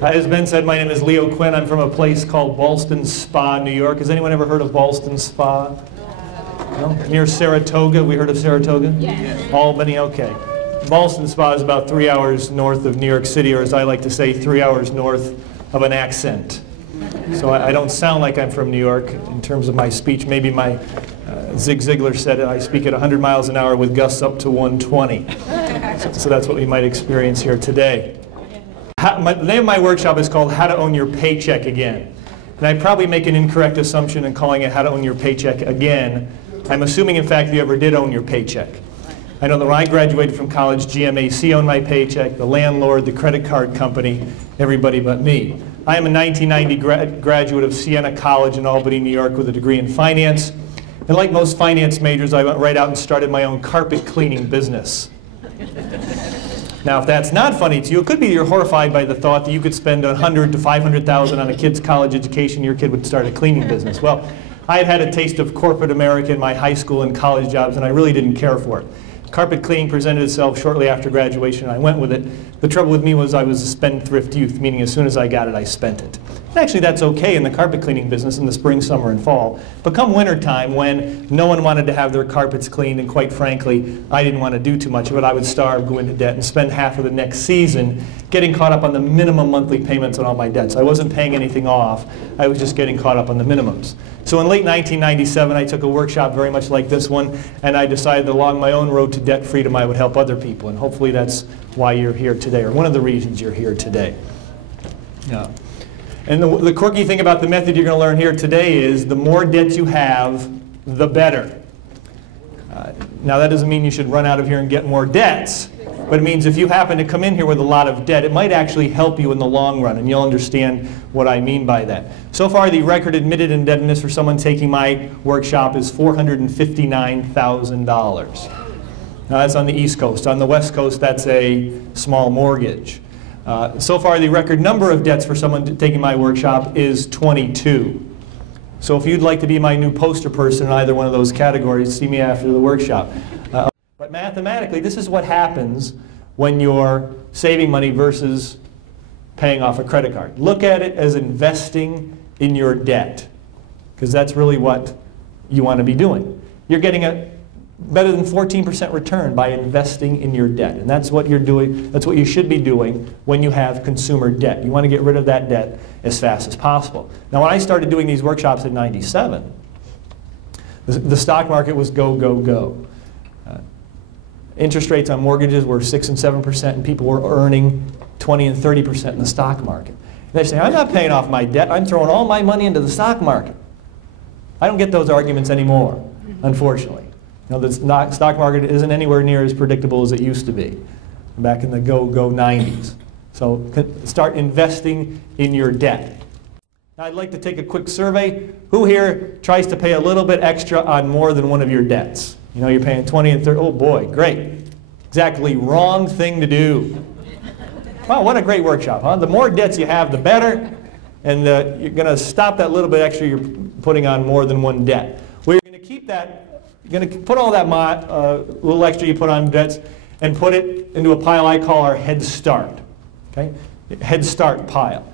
As Ben said, my name is Leo Quinn. I'm from a place called Ballston Spa, New York. Has anyone ever heard of Ballston Spa? No? Near Saratoga. We heard of Saratoga? Yes. Albany, okay. Ballston Spa is about 3 hours north of New York City, or as I like to say, 3 hours north of an accent. So I don't sound like I'm from New York in terms of my speech. Maybe my Zig Ziglar said I speak at 100 miles an hour with gusts up to 120. So that's what we might experience here today. The name of my workshop is called How to Own Your Paycheck Again. And I probably make an incorrect assumption in calling it How to Own Your Paycheck Again. I'm assuming, in fact, you ever did own your paycheck. I know that when I graduated from college, GMAC owned my paycheck, the landlord, the credit card company, everybody but me. I am a 1990 graduate of Siena College in Albany, New York with a degree in finance. And like most finance majors, I went right out and started my own carpet cleaning business. Now, if that's not funny to you, it could be you're horrified by the thought that you could spend $100,000 to $500,000 on a kid's college education, your kid would start a cleaning business. Well, I had had a taste of corporate America in my high school and college jobs, and I really didn't care for it. Carpet cleaning presented itself shortly after graduation, and I went with it. The trouble with me was I was a spendthrift youth, meaning as soon as I got it, I spent it. And actually, that's okay in the carpet cleaning business in the spring, summer, and fall. But come winter time, when no one wanted to have their carpets cleaned, and quite frankly, I didn't want to do too much of it, I would starve, go into debt, and spend half of the next season getting caught up on the minimum monthly payments on all my debts. I wasn't paying anything off. I was just getting caught up on the minimums. So in late 1997, I took a workshop very much like this one, and I decided that along my own road to debt freedom, I would help other people. And hopefully that's why you're here today, or one of the reasons you're here today. Yeah. And the quirky thing about the method you're going to learn here today is the more debt you have, the better. Now that doesn't mean you should run out of here and get more debts, but it means if you happen to come in here with a lot of debt, it might actually help you in the long run, and you'll understand what I mean by that. So far, the record admitted indebtedness for someone taking my workshop is $459,000. Now that's on the East Coast. On the West Coast, that's a small mortgage. So far, the record number of debts for someone taking my workshop is 22. So if you'd like to be my new poster person in either one of those categories, see me after the workshop. But mathematically, this is what happens when you're saving money versus paying off a credit card. Look at it as investing in your debt, because that's really what you want to be doing. You're getting a better than 14% return by investing in your debt. And that's what you're doing, that's what you should be doing when you have consumer debt. You want to get rid of that debt as fast as possible. Now when I started doing these workshops in '97, the stock market was go, go, go. Interest rates on mortgages were 6 and 7%, and people were earning 20 and 30% in the stock market. And they say, I'm not paying off my debt, I'm throwing all my money into the stock market. I don't get those arguments anymore, unfortunately. You know, the stock market isn't anywhere near as predictable as it used to be back in the go-go 90s. So start investing in your debt. Now I'd like to take a quick survey. Who here tries to pay a little bit extra on more than one of your debts? You know, you're paying 20 and 30. Oh boy, great. Exactly wrong thing to do. Wow, what a great workshop, huh? The more debts you have, the better. And you're going to stop that little bit extra you're putting on more than one debt. Well, you're going to keep that, you're going to put all that little extra you put on debts and put it into a pile I call our Head Start. Okay? Head Start pile.